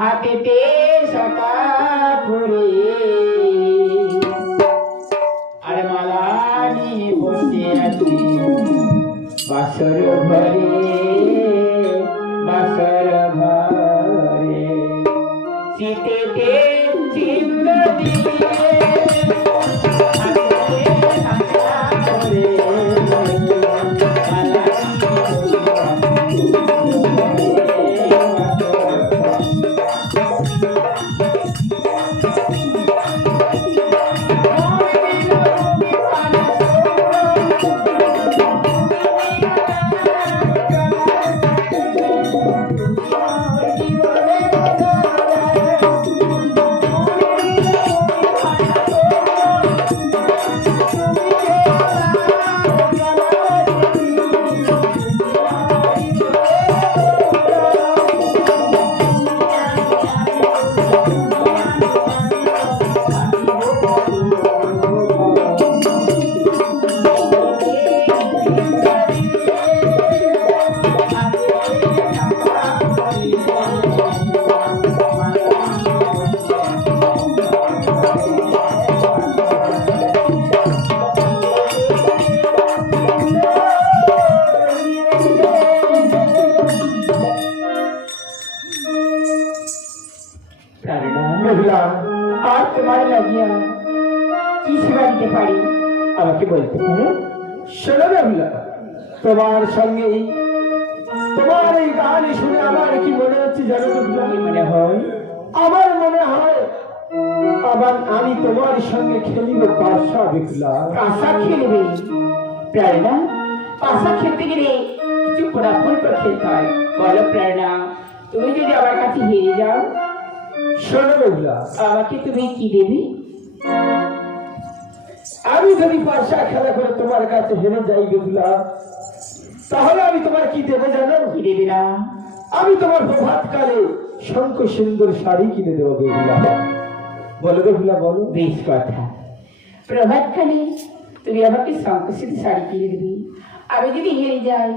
হাতেতে সকা ফুরে আর মালা নিয়ে বসে আছি বাসর ঘরে, বাসর ঘরে শীতেতে চিহ্ন দিয়ে আর তোমার লাগিয়া কি সেবা দিতে পারি আমাকে বলতে পারো? শোনো বেহুলা, তোমার সঙ্গে তোমার এই গান শুনে আমার কি মনে হচ্ছে জানো বেহুলা? মনে হয় আমার মনে হয় আবার আমি তোমার সঙ্গে খেলিব পাশা বেহুলা। পাশা খেলবে প্রেরণা? পাশা খেলতে গেলে কিছু ফোরাফোর করে খেলতে হয়। বলো প্রেরণা, তুমি যদি আমার কাছে হেরে যাও শোনো বেহুলা, আমাকে তুমি কি দেবে? আমি যদি পাশা খেলা করে তোমার কাছে হেরে যাই বেহুলা, তাহলে আমি তোমার কি দেবে জানো? কি দেবে না? আমি তোমার প্রভাতকালে শঙ্খ সুন্দর শাড়ি কিনে দেবো বেহুলা। বলো বেহুলা, বলো। বেশ কথা, প্রভাতকালে তুমি আমাকে শঙ্কর শাড়ি কিনে দেবে। আমি যদি হেরে যাই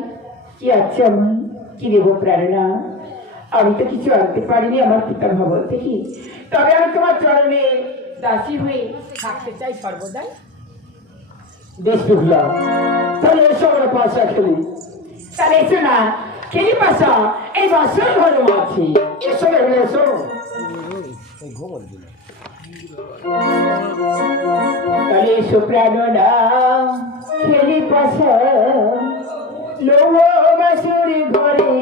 কি আছে আমার? কি দেবো প্রেরণা? আমি তো কিছু আনতে পারিনি আমার পিতার ভবন থেকে, তবে আমি তোমার চরণে দাসী হয়ে থাকতে চাই সর্বদাই। বেশ বেহুলা, তাহলে এসো আমরা পাশা খেলি। তাহলে এসো না, খেলি পাশা, এই বাসর ঘরে আছি। এসো বেহুলা, এসো। তাহলে এসো প্রেরণা, খেলি পাশা, লোভ বাসুরি ঘরে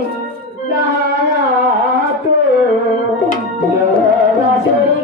না তো বাসুরি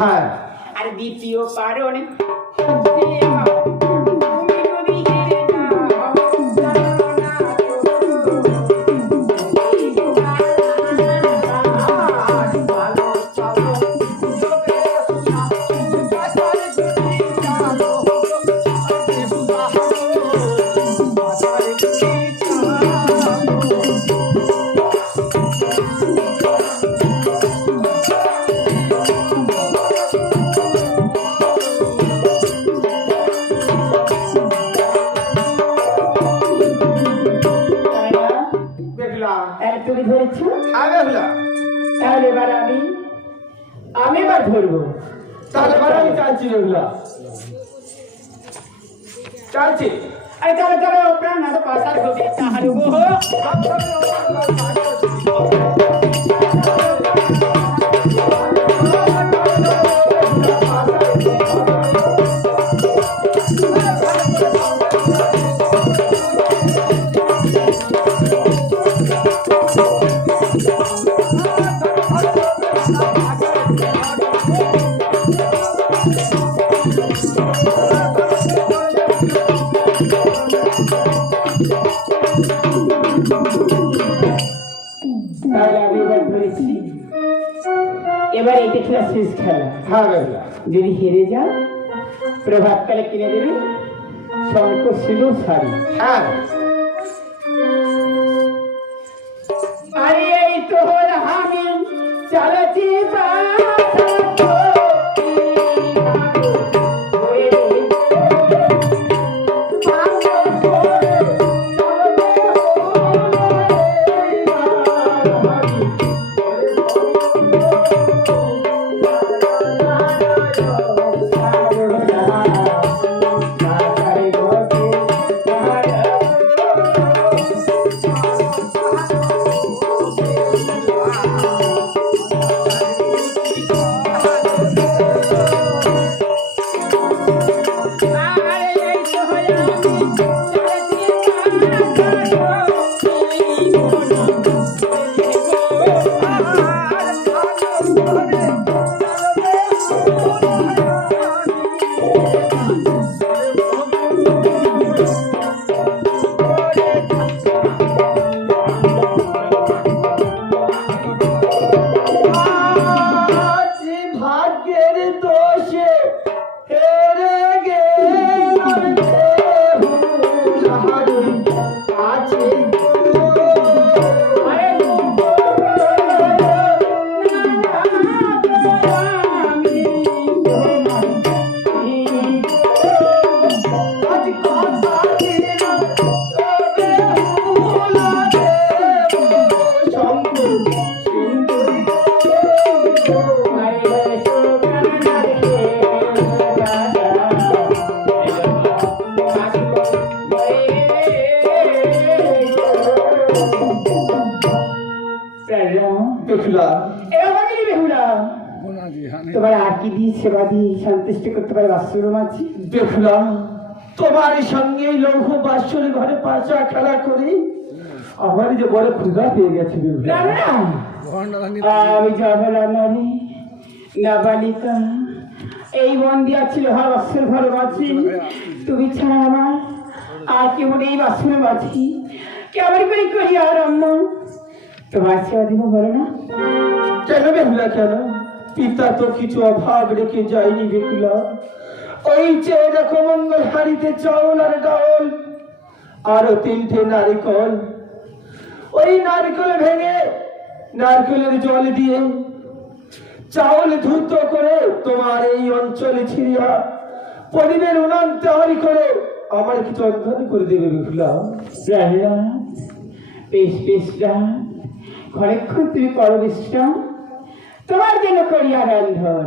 হ্যাঁ, আর দ্বিতীয় কারণ দেখলাম তুমি ধরেছো? হ্যাঁ দেখলাম। তাহলে এবার আমি এবার ধরবো। তাহলে এবার আমি চাইছি দেখলাম, চাইছি। আরে চলো চলো প্রাণ না তো পাশার হবে তাহার গো তাহলে আমি এবার ধরেছি। এবার এটা খেলা শেষ খেলা। হ্যাঁ দেখলাম। যদি হেরে যাও প্রভাতকালে কিনে দেবে শঙ্খ সিঁদুর শাড়ি। হ্যাঁ আরে এই তো হল আমি চলেছি তোমার আর কি দিয়ে সেবা দিয়ে সন্তুষ্ট করতে পারে বাসুরম আছে? দেখলাম তোমার সঙ্গে লৌহ বাসর ঘরে পাশা খেলা করি আমার যে বড় ক্ষুধা পেয়ে গেছে। আমি যাবলা নারী নাবালিকা এই বন্দি আছিল বাসুর ঘরে বাঁচি। তুমি ছাড়া আমার আর কেমন এই বাসুর বাঁচি কেমন করে করি আর অম্মন তোমার সেবা দিব বলো না? কেন বেহুলা কেন? পিতা তো কিছু অভাব রেখে যায়নি বেহুলা। ওই চেয়ে দেখো মঙ্গল হাড়িতে চাউল আর ডাউল আরো 3টে নারিকল। ওই নারকেল ভেঙে নারকেলের জল দিয়ে চাউল ধুত করে তোমার এই অঞ্চলে ছিড়িয়া পরিবের উনান তৈরি করে আমার কিছু অন্ধকার করে দেবে বেহুলা। বেশ বেশ ঘরেক্ষণ তুমি করো বিশ্রাম, তোমার জন্য করিয়া রান্ধন,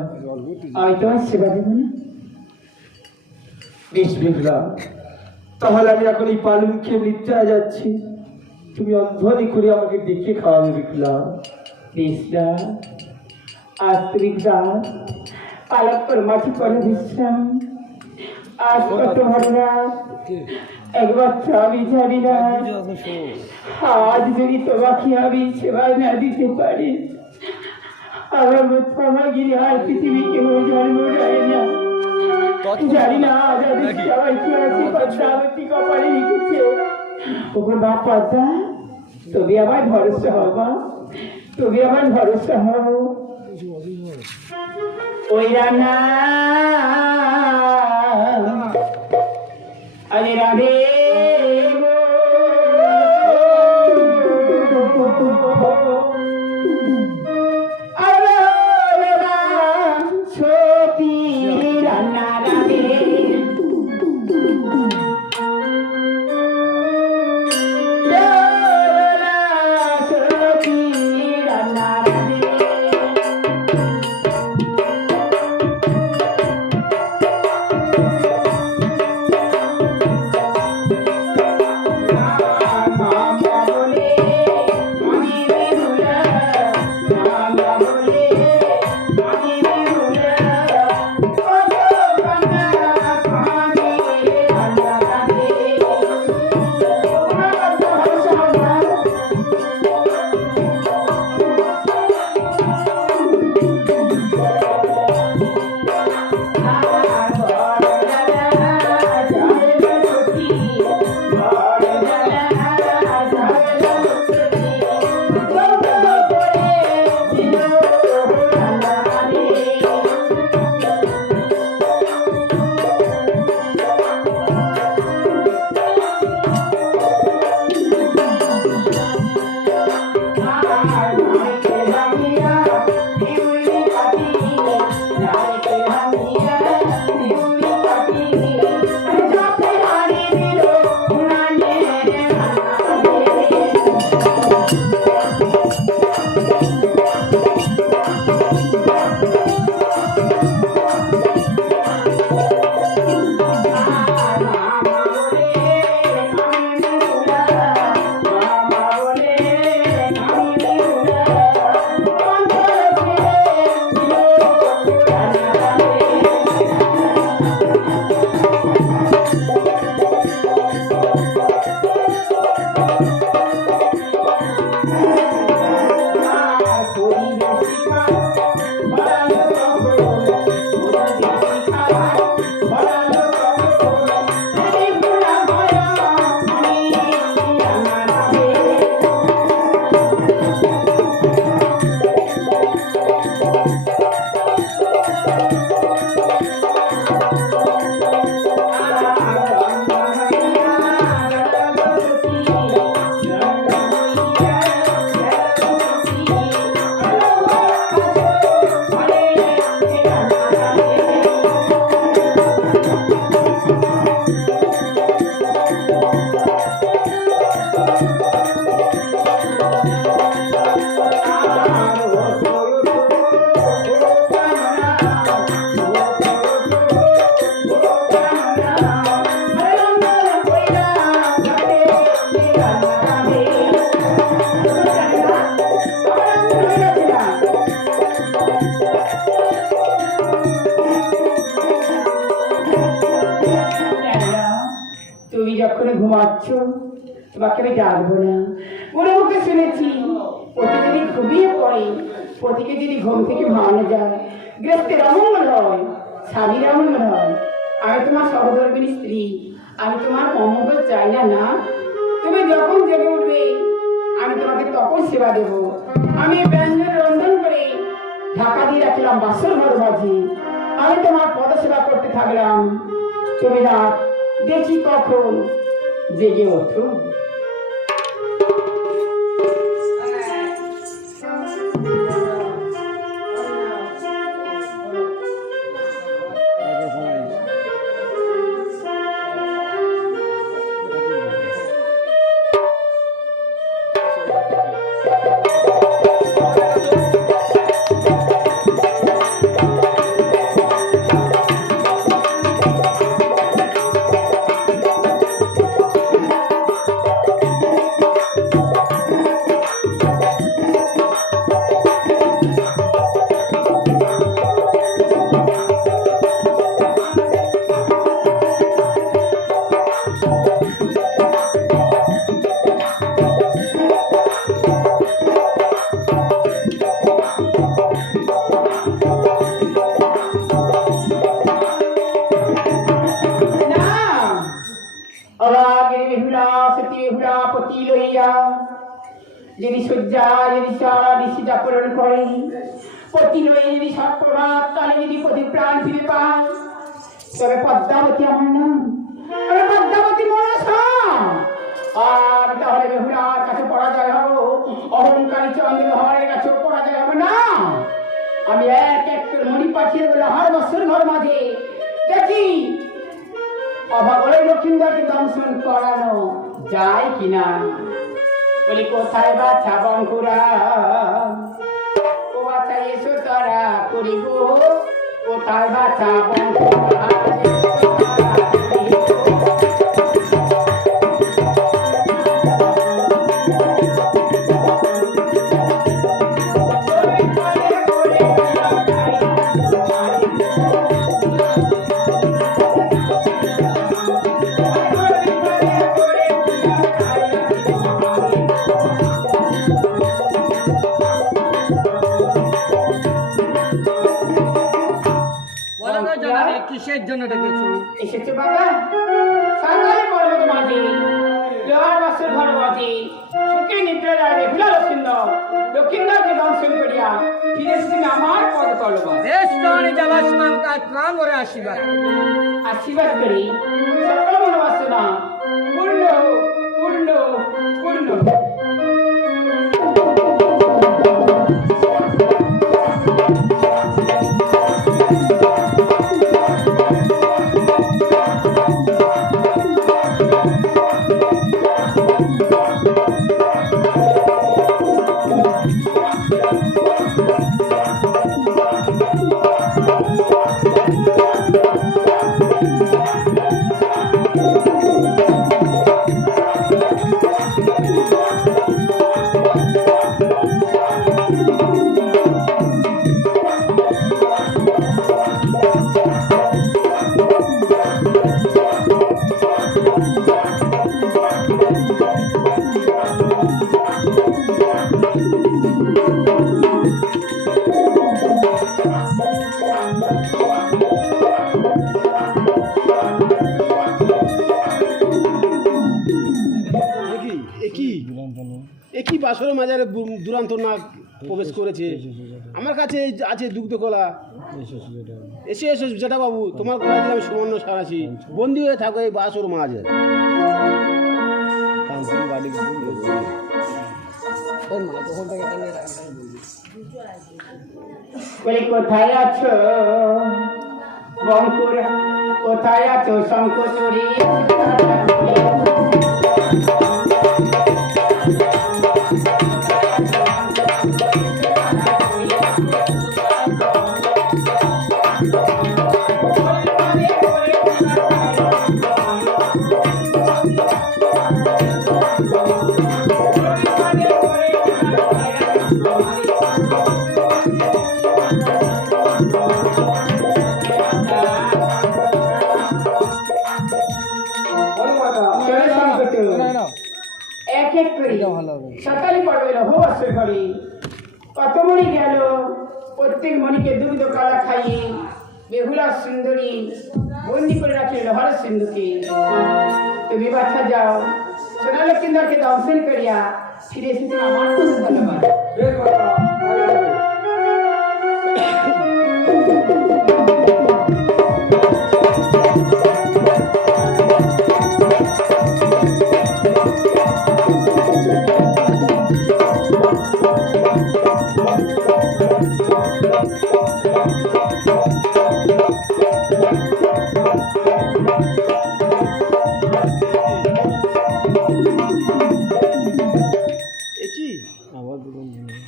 আমি তোমার সেবা দেব না? বেশ বেহুলা, তাহলে আমি এখন এই পালন খেয়ে নিদ্রায় যাচ্ছি, তুমি অন্ধকারি করে আমাকে ডেকে খাওয়াবে বেহুলা। বেশ আজ তুমি পালক করে মাঝে করে বিশ্রাম। আজ কত ভালো রাত, একবার তো আমি জানি না আজ যদি তোমাকে আমি সেবা না দিতে পারি আমার ক্ষমা গিরি আর পৃথিবীকে জন্ম দেয় না। জানি না যাদের সবাই কি আছে পদ্মাবতী কপালে লিখেছে। ওকে মা পদ্মা, তুমি আমার ভরসা হবা, তুমি আমার ভরসা হব। ওই রান্না আরে রাধে ঘুমাচ্ছ, তোমাকে আমি ডাকবো না। ওরা মুখে শুনেছি পতি যদি ঘুমিয়ে পড়ে, পতিকে যদি ঘুম থেকে ভাঙানো যায়, গৃহস্থের অমঙ্গল হয়, স্বামীর অমঙ্গল হয়। আমি তোমার সহধর্মিনী স্ত্রী, আমি তোমার অমঙ্গল চাই না। না, তুমি যখন জেগে উঠবে আমি তোমাকে তখন সেবা দেব। আমি ব্যঞ্জন রন্ধন করে ঢাকা দিয়ে রাখলাম বাসর ঘর মাঝে, আমি তোমার পদসেবা করতে থাকলাম। তুমি না দেখি কখন জেগে ওঠো। যদি সূর্যা যদি সারা ঋষি জাগরণ করে, পতি লয়ে যদি সপ্রভাত কালে যদি পতি প্রাণ ফিরে পায়, তবে পদ্মাবতী আমার নাম, আমি পদ্মাবতী মনসা। আর তাহলে বেহুলার কাছে পরাজয় হব, অহংকারী চন্দ্রধরের কাছে পরাজয় হবে না। আমি এক এক করে মণি পাঠিয়ে বলে হার বছর ঘর মাঝে দেখি অভাবলে লক্ষ্মীন্দরকে দংশন করানো যায় কিনা। বলি কোথায় বাছা বঙ্কুরা, ও বাছা এসো তারা করিব, কোথায় বাছা বঙ্কুরা। কিসের জন্য ডেকেছো? এসেছে বাবা সরকারি পর্বত মাঝে লোহার বাসের ঘর মাঝে সুখে নিদ্রা যায় বেহুলা লক্ষ্মীন্দরকে দংশন করিয়া ফিরে এসেছেন আমার পদ তলবা। বেশ, তাহলে যাবার সময় আমাকে প্রাণ করে আশীর্বাদ আশীর্বাদ করি সকল মনোবাসনা পূর্ণ পূর্ণ পূর্ণ। একই বাসর মাজারে দুরান্ত নাগ প্রবেশ করেছে। আমার কাছে আছে দুগ্ধ কলা। এসে এসে জেঠা বাবু, তোমার কথা দিয়ে আমি সুবর্ণ সারাছি, বন্দি হয়ে থাকো এই বাসর মাঝে। কোথায় আছো বঙ্কুরা, কোথায় আছো শঙ্কচুরি। এক এক করে সকালে পড়বে লৌহ বস্ত্র ঘরে কত মণি গেল প্রত্যেক মণিকে দুগ্ধ কলা খাইয়ে বেহুলা সুন্দরী বন্দি করে রাখে লোহার সিন্ধুকে। তুমি বাচ্চা যাও সোনা লক্ষ্মীন্দরকে দর্শন করিয়া ফিরে এসেছি আমার খুব ধন্যবাদ। বেশ বাবা, আগে যাবে।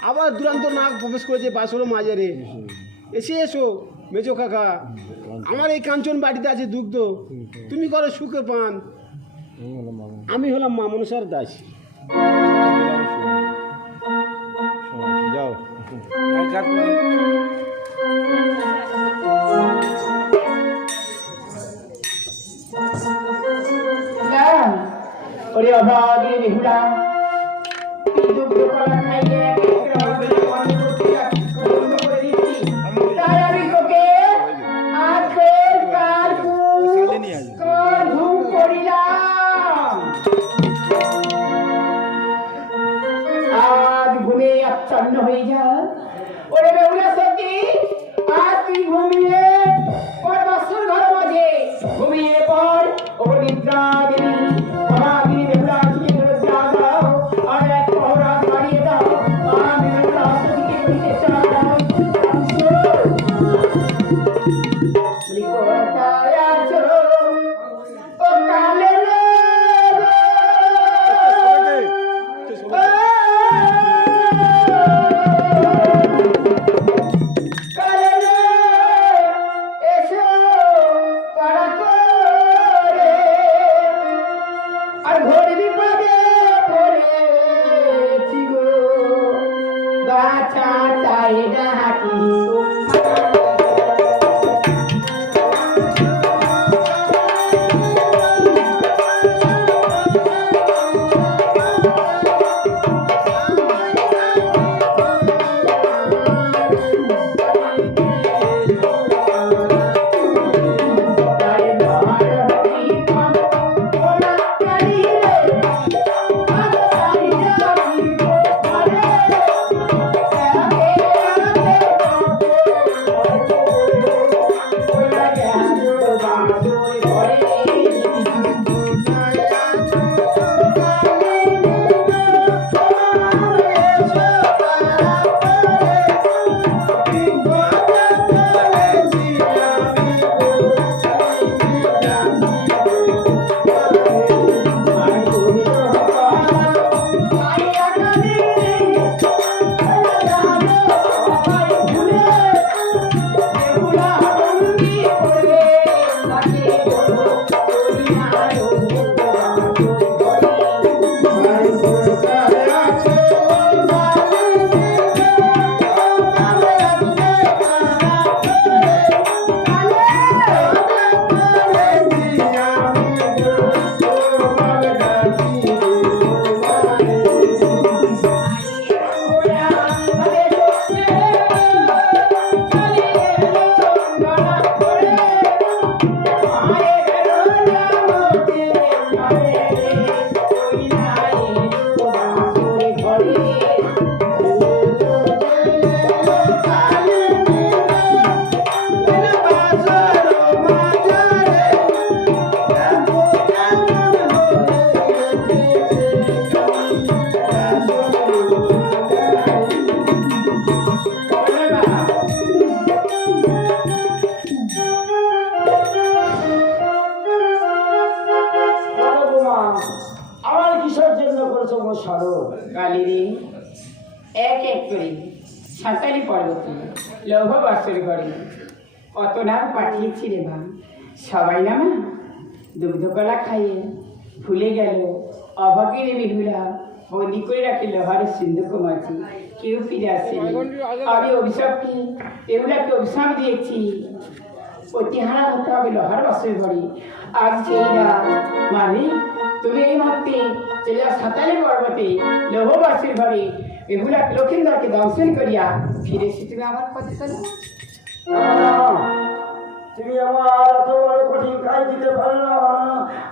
আবার দুরান্ত নাগ প্রবেশ করেছে বাসর মাজারে। এসে এসো মেজো কাকা, আমার এই কাঞ্চন বাড়িতে আছে দুগ্ধ, তুমি করো সুখে পান। আমি হলাম মা মনসার দাস। যাও না ওরে অভাগী বেহুলা তুই দুগ্ধ কলা খাইয়ে এক এক করে আমার পেটে বন্ধ করে দিচ্ছি। তাই আমি তোকে আজকের কার ধূপ করিলাম। আজ ঘুমে আচ্ছন্ন হয়ে যা ওরে বেহুলা সতী, আজ তুই ঘুমিয়ে পর বাসর ঘর মাঝে ঘুমিয়ে পর ও নিদ্রা দেবী অভাগী বেহুলা আজকে নিদ্রা দাও আর এক পহরা বাড়িয়ে দাও। আমি বেহুলা সতীকে করিতে চাই কোথায় আছো ও কালের এসো পাড়া করে আর ঘোর বিপদে পড়েছি গো বাছা তাই ডাকি আমার কিসের জন্য করেছো মোর সারণ? কালিরে এক এক করে সাঁতালি পর্বতে লৌহ বাসর ঘরে কত না পাঠিয়েছি রে মা। সবাই না মা দুগ্ধ কলা খাইয়ে ভুলে গেল অভাগীর বেহুলা বন্দি করে রাখে লোহার সিন্ধুক মাঝে, কেউ ফিরে আসেনি। আমি অভিশাপকে এগুলাকে অভিশাপ দিয়েছি প্রতিহারা হতে হবে লোহার বাসর ঘরে। আজ সেই রাত মানে তুমি এই মুহূর্তে চলে যাও সাতালে পর্বতে লৌহবাসীর ঘরে বেহুলা লক্ষিন্দরকে দর্শন করিয়া ফিরে এসে তুমি আমার পথে চলো। তুমি আমার এত বড় কঠিন কাজ দিতে পারো না।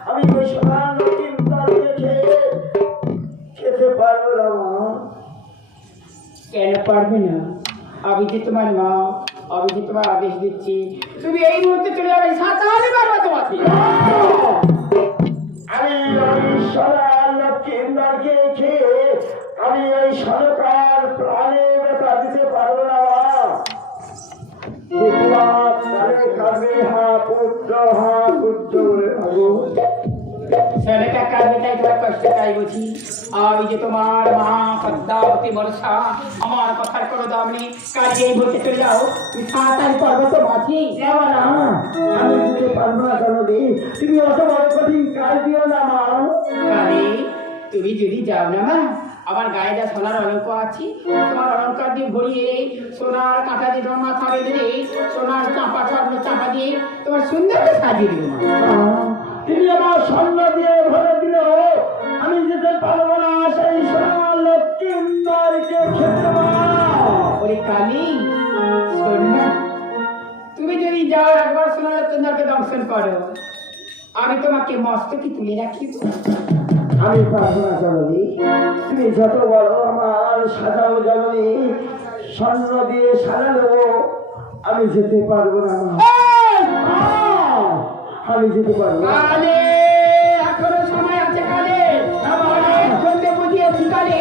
আমি ওই সোনার লক্ষ্মীকে খেতে পারবো না মা। কেন পারবে না? আমি যে তোমার মা, আমি যে তোমার আদেশ দিচ্ছি, তুমি এই মুহূর্তে চলে যাবে সাতালে পর্বত পথে। আমি ওই সোনার লক্ষ্মীকে খেয়ে আমি ওই সরকার প্রাণে ব্যথা দিতে পারবো না মা। সরকার কাঁদবে তাই তোমার কষ্ট তাই বুঝি। আমি যে তোমার মা পদ্মাবতী বর্ষা, আমার কথার কোনো দাম নেই। কাজেই বলতে চলে যাও তুমি সাতাল পর্বত মাঝি যাবো না। আমি দিতে পারবো না কেন রে? তুমি অত বড় কঠিন কাজ দিও না মা। কালে তুমি যদি যাও না মা, আমার গায়ে যা সোনার অলঙ্কার আছে, তোমার অলঙ্কার দিয়ে ভরিয়ে সোনার কাঁটা দিয়ে তোমার মাথা বেঁধে সোনার চাপা চাপা দিয়ে তোমার সুন্দর সাজিয়ে দেবো মা। তুমি আমার স্বর্ণ দিয়ে ভরে দিলে আমি যেতে পারবো না সেই সোনার লক্ষ্মীকে খেতে মা। ওরে কালী শোন না, তুমি যদি যাও একবার সোনার লক্ষিন্দরকে দর্শন করো, আমি তোমাকে মস্তকে তুলে রাখিব। আমি পারবো না জননী। তুমি যত বড় আমার সাজাও জননী, স্বর্ণ দিয়ে সাজালো আমি যেতে পারবো না মা। আমি যেতে পারবো না। কালে এখনো সময় আছে কালে, অনেক বলতে বুঝিয়েছি কালে,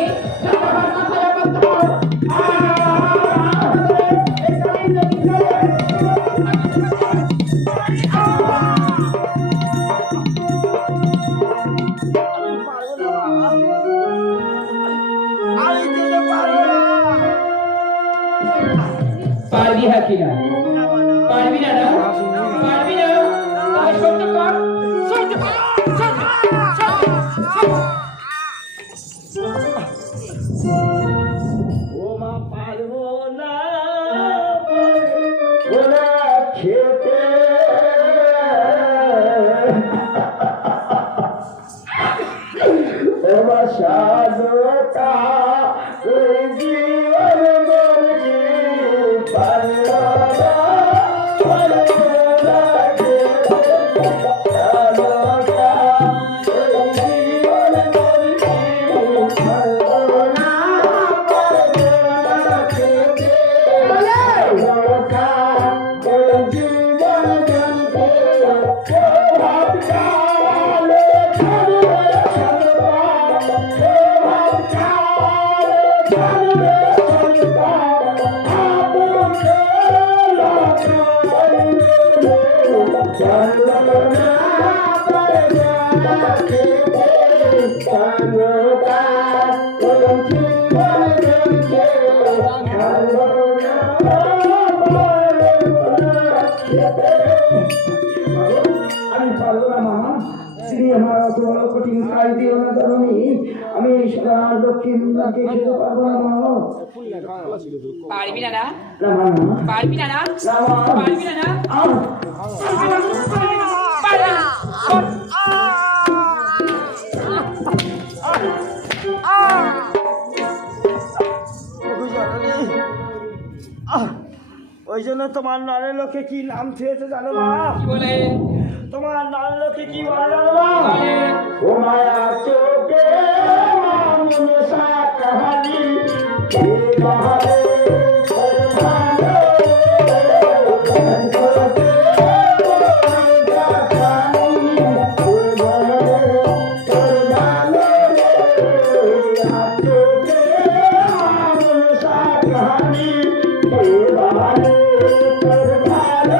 আমার কথাটা বলতে হবে। পারবি হাকি না? পারবি না না? পারবি না? তাহলে সহ্য কর, সহ্য কর, সহ্য কর। ও মা পারবো না ওরা খেতে। ও মা সাধকা ওই জীবন মরজি পারবো না, পারবো না খেতে। সাধকা ওই জীবন মরজি পারবো না, পারবো না খেতে। সাধকা ওই জীবন মরজি প্রভাব কালে ছাড়বে ছাড়বা, প্রভাব কালে ছাড়বে ছাড়বা, আপনকে লাগাইলে ছাড়বে না, পারবে না খেতে। সাধকা ওই জীবন মরজি ছাড়বে না, পারবে না খেতে। আমি পারবো না মামা। শ্রী আমার অত বড় কঠিন কাজ দিও না জননী। আমি সোনার লক্ষ্মীকে খেতে পারবো না মামা। পারবি না না? না মামা, পারবি না না? না মামা। পারবি না না? আহ! পারবি না? ওই জন্য তোমার নারের লোকে কি নাম থুয়েছে জানো মা? কি বলে? তোমার নারের লোকে কি বলে জানো মা? বলে। ও মায়া চোখে মামুন সা কাহানি কে বাহারে করভালো করতে মনটা কানি ও বাহারে করভালো চোখে মামুন সা কাহানি কে বাহারে করভালো।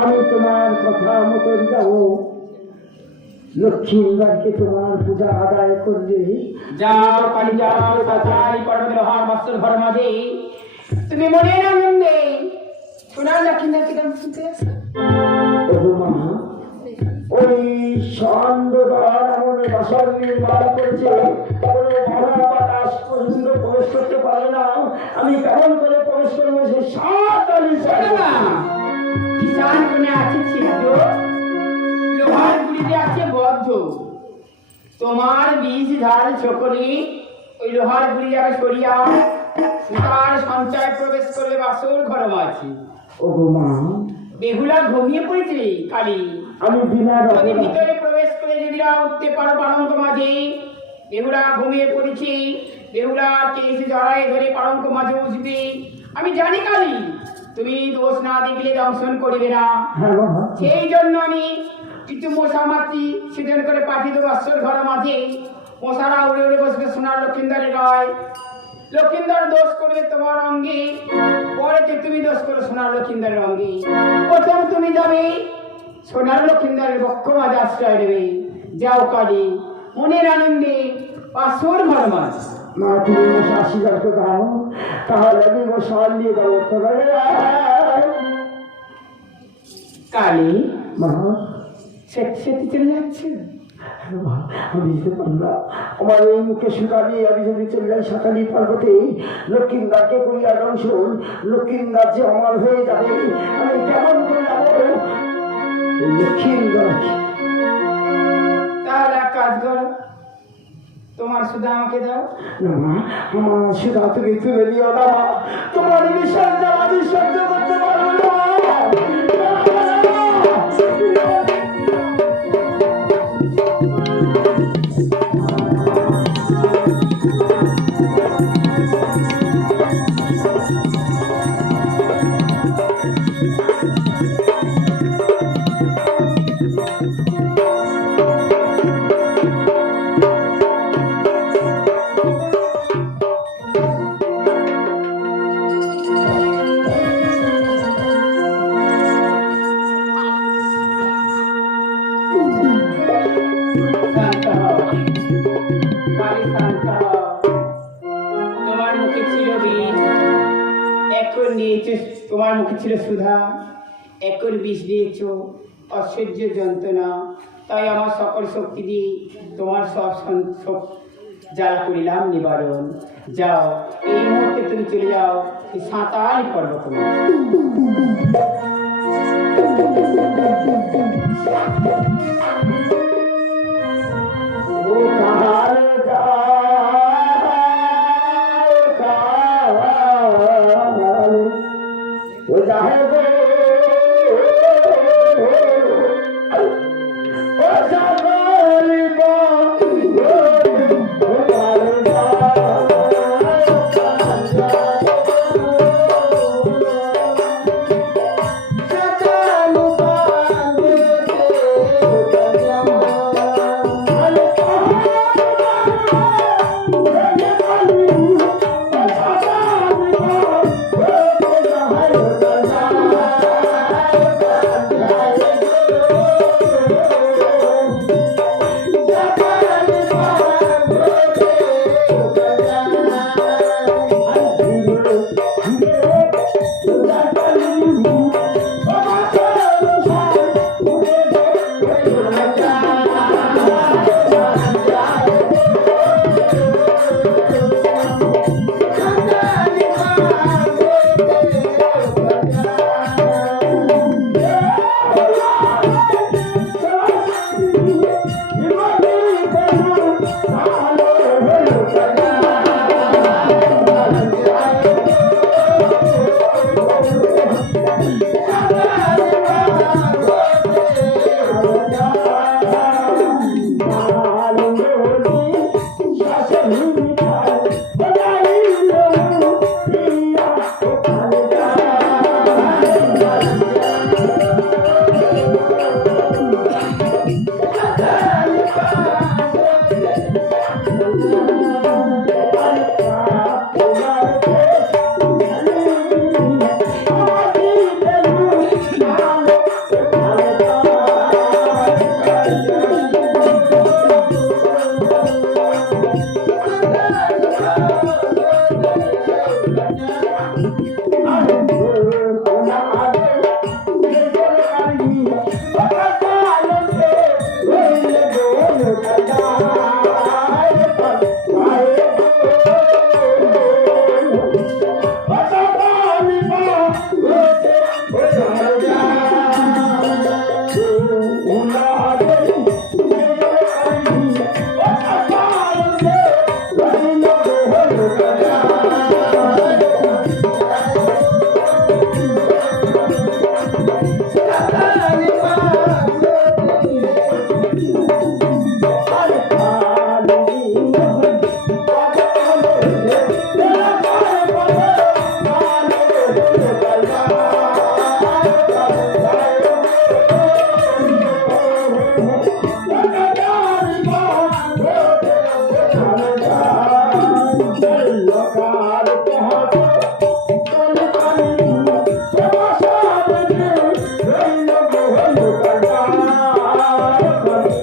আমি তোমার কথা মতন যাবো লক্ষ্মীবারকে তোমার পূজা আদায় করবে। যাও কালী যাও, সাজাই পড়বে লোহার বস্ত্র ঘর মাঝে। তুমি মনের আনন্দে সোনার লক্ষ্মীদারকে দাম শুনতে আসো। ওগো মা, ওই সন্দেহবার এমন বাসন নির্মাণ করেছে কোনো মহা বাতাস পর্যন্ত প্রবেশ করতে পারে না। আমি কেমন করে প্রবেশ করবো সে সাত আলি না, কিষান কোণে আছে ছিদ্র, লোহার গুড়িতে আছে বদ্ধ। তোমার বীজ ধার চকরি ওই লোহার গুড়ি যাবে সরিয়া সুতার সঞ্চয় প্রবেশ করবে বাসর ঘর মাঝে। ওগো মা, বেহুলা ঘুমিয়ে পড়েছে কালী। আমি বিনা যদি রকম ভিতরে প্রবেশ করে যদি না উঠতে পারো পালঙ্ক মাঝে, বেহুলা ঘুমিয়ে পড়েছি, বেহুলা কেস জড়ায় ধরে পালঙ্ক মাঝে উঠবে। আমি জানি কালী তুমি দোষ না দেখলে দংশন করিবে না। হ্যাঁ মা, সেই জন্য আমি কিছু মশা মাতি সেদিন করে পাঠিয়ে দেবো বাসর ঘর মাঝে। মশারা উড়ে উড়ে বসবে সোনার লক্ষিন্দারের গায়ে। লক্ষিন্দার দোষ করবে তোমার অঙ্গে, পরে তুমি দোষ করো সোনার লক্ষিন্দারের অঙ্গে। প্রথম তুমি যাবে সোনার লক্ষিন্দারের বক্ষ মাঝে আশ্রয় নেবে। যাও কালী মনের আনন্দে বাসর ঘর মাঝ। মা তুমি মশা আশীর্বাদ করে দাও, তাহলে আমি মশাল নিয়ে যাবো। কালী মা, সেটি চলে যাচ্ছে। আমি যেতে পারবো না। আমার এই মুখে সুতা দিয়ে আমি যদি চলে যাই সাঁতালি পর্বতে লক্ষ্মীন্দারকে করিয়া দংশন, লক্ষ্মীন্দার যে আমার হয়ে যাবে। আমি কেমন করে যাবো লক্ষ্মীন্দার? তাহলে এক কাজ করো, তোমার সুদা আমাকে দাও। না মা, আমার সুতা তুমি তুলে নিও না মা। তোমার বিশ্বাস আমি সহ্য করতে পারবো না। শান্ত হও, কালী শান্ত হও। তোমার মুখে ছিল বিষ, এখন নিয়েছ। তোমার মুখে ছিল সুধা, এখন বিষ দিয়েছ। অসহ্য যন্ত্রণা, তাই আমার সকল শক্তি দিয়ে তোমার সব জাল করিলাম নিবারণ। যাও এই মুহূর্তে তুমি চলে যাও এই সাঁতার পর্বত মাঝে। ও কাল ও যাহে গো ও জাগলি বা ও কাল